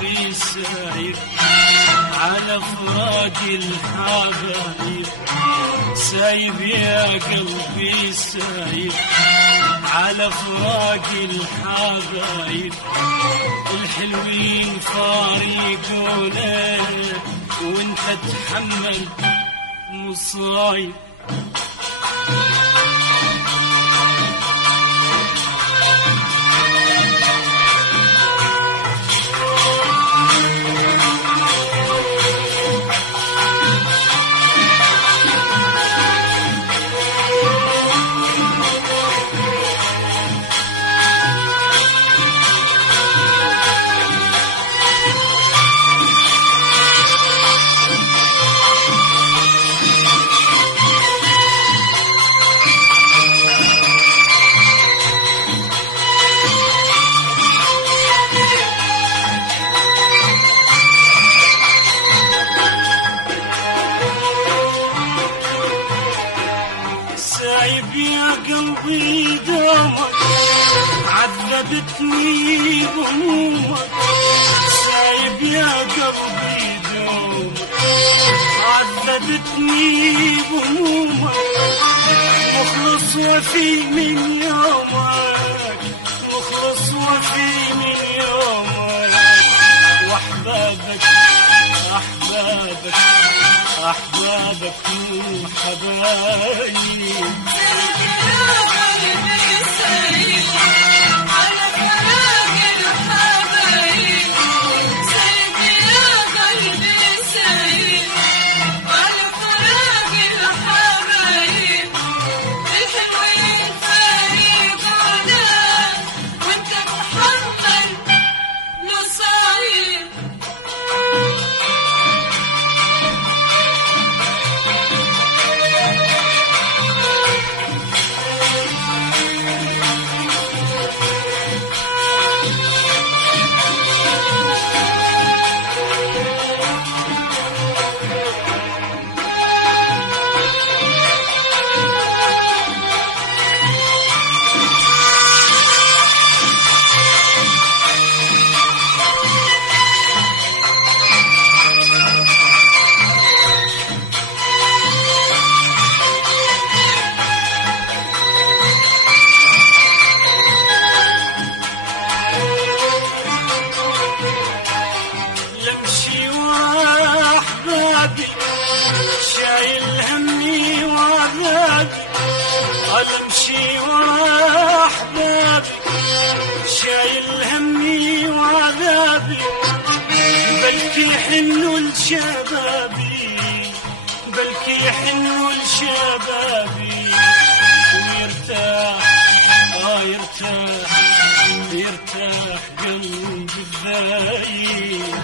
قلبي ساير على فراق الحبايب، سايب يا قلبي سايب على فراق الحبايب، الحلوين فارقونا وانت تحمل مصايب. سايب يا قلبي دومك عذبتني همومك، سايب يا قلبي دومك عذبتني همومك، مخلص وفي من يومك، مخلص وفي من يومك، واحبابك احبابك احبابك مو حبايب. شايل همي وعذابي، امشي ورا احبابي، شايل همي وعذابي، بلكي يحنوا لشبابي، بلكي يحنوا لشبابي، ويرتاح يرتاح يرتاح قلبي الذايب.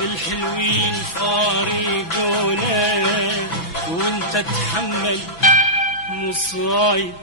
الحلوين فارقونا وانت تحمل مصايب.